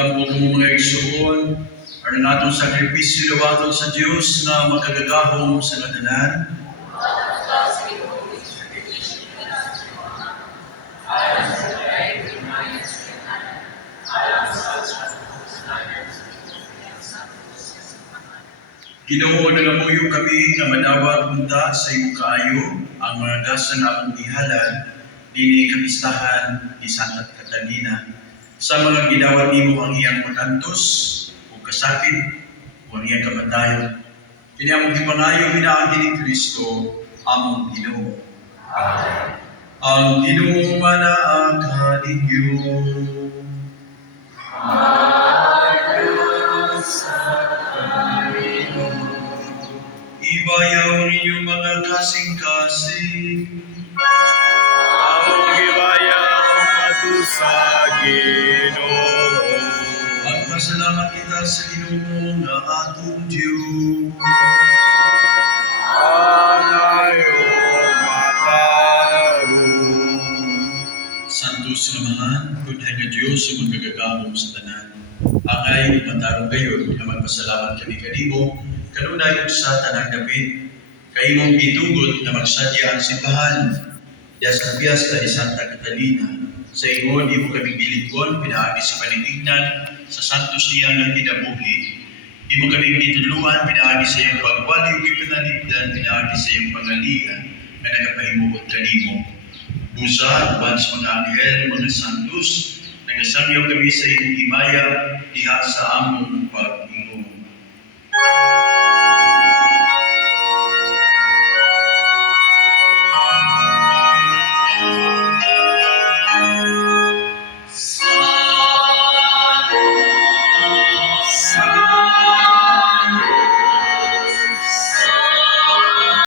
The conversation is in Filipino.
Kampong mo mga igsoon, ang natong sakripisyo lawaton sa Diyos na makagagahom sa natanan. Ginoo na namuyo kami nga madawat unta sa iyong kaayo ang mga gasa na akong ihalal dini kapistahan ni Santa Catalina sa mga gidawat nimo ang iyang makantos o kasakit o ang iyang kamatayon. Kini among gipangayo minaagi ni Kristo among Ginoo. Ang Ginoo manaaka ninyo. Ibayaw ninyo mga kasing-kasing. Ang ibayaw ato sa Ginoo. Magpasalamat kita sa Ginoo nga atong Diyos. Ang ayong matarong. Santo sinamahan, kudhan nga Diyos sa magagagahom sa tanan. Angay matarong gayon na magpasalamat kami kanimo kanunay sa tanang gabi. Kaimong gitugot na magsadya ang simbahan diya sa piyesta ni Santa Catalina. Sa ingon, di mo kami bilikon, pinaagi sa paningignan, sa santos niya ng kinabuhi. Di mo kami bituluan, pinaagi sa iyong pagwali, ipinaligdan, pinaagi sa iyong pangalian, na nagapahimuot kanimo. Busa, uban sa mga anghel, mga santos, nagasamyaw kami sa iyong himaya, diha sa among pag-ingong.